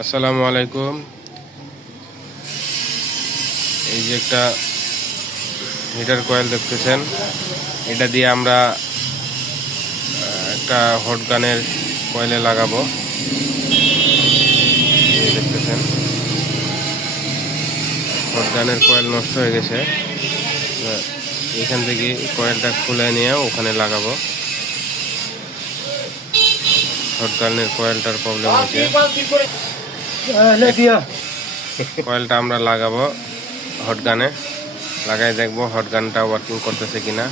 আসসালামু আলাইকুম। এই যে একটা হিটার কয়েল দেখতেছেন, এটা দিয়ে আমরা একটা হট গানের কয়েলে লাগাবো। এই দেখতেছেন হট গানের কয়েল নষ্ট হয়ে গেছে, এখান থেকে কয়েলটা খুলে নিয়ে ওখানে লাগাবো। হট গানের কয়েলটার প্রবলেম হয়েছে, কয়েলটা আমরা লাগাবো হট গানে, লাগাই দেখবো হট গানটা ওয়ার্কিং করতেছে কিনা।